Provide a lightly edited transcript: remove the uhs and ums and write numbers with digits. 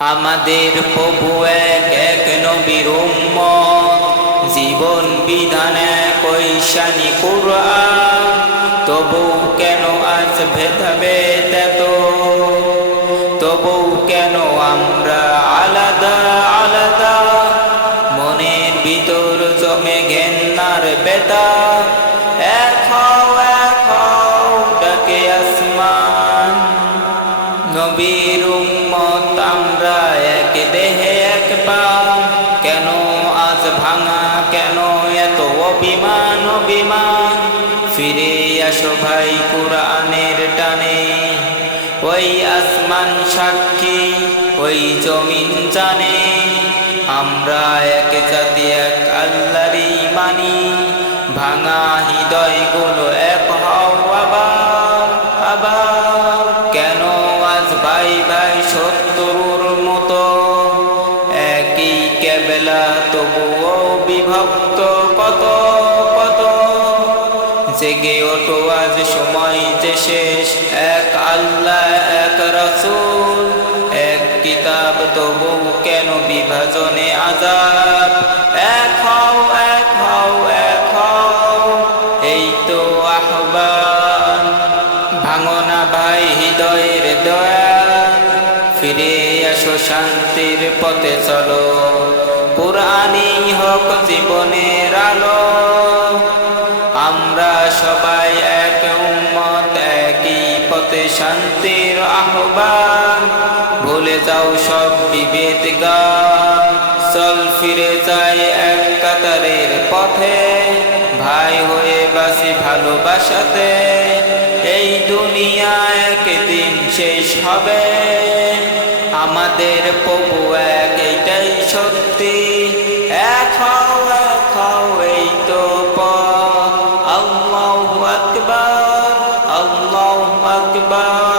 আমাদের প্রভু এক এক নবীর উম্মত, জীবন বিধানে কৈশানি কুরআন। তবু কেন আজ ভেদাভেদ এত, তবু কেন আমরা আলাদা আলাদা, মনের ভিতর জমে ঘেন্নার বেতা। এক হও ডাকে আসমান, নবীর উম্মত আমরা এক দেহে এক প্রাণ। কেন আজ ভাঙা, কেন এত অভিমান অভিমান? ফিরে আসো ভাই কুরআনের টানে, ওই আসমান সাক্ষী, ওই জমিন জানে, আমরা এক জাতি এক আল্লাহরই মানি। ভাঙা হৃদয়গুলো এক হও আবার আবার। কেন আজ ভাই ভাই শত্রুর মতো, একই কেবলা তবুও বিভক্ত কত কত? জেগে ওঠো আজ সময় যে শেষ, এক আল্লাহ এক রাসূল এক কিতাব, তবু কেন বিভাজনে আযাব? এক হও এক হও এক হও, এই তো আহ্বান। ভাঙো না ভাই হৃদয়ের দয়া, ফিরে আসো শান্তির পথে চলো, কুরআনই হোক জীবনের আলো। আমরা সবাই এক উম্মত, একই পথে শান্তির আহ্বান। ভুলে যাও সব বিভেদ গান, চল ফিরে যাই এক কাতারের পথে, ভাই হয়ে বাসি ভালোবাসাতে। এই দুনিয়া একদিন শেষ হবে, আমাদের প্রভু এক, এইটাই সত্যি। এক হও এই তো পথ। আল্লাহু আকবার আল্লাহু আকবার।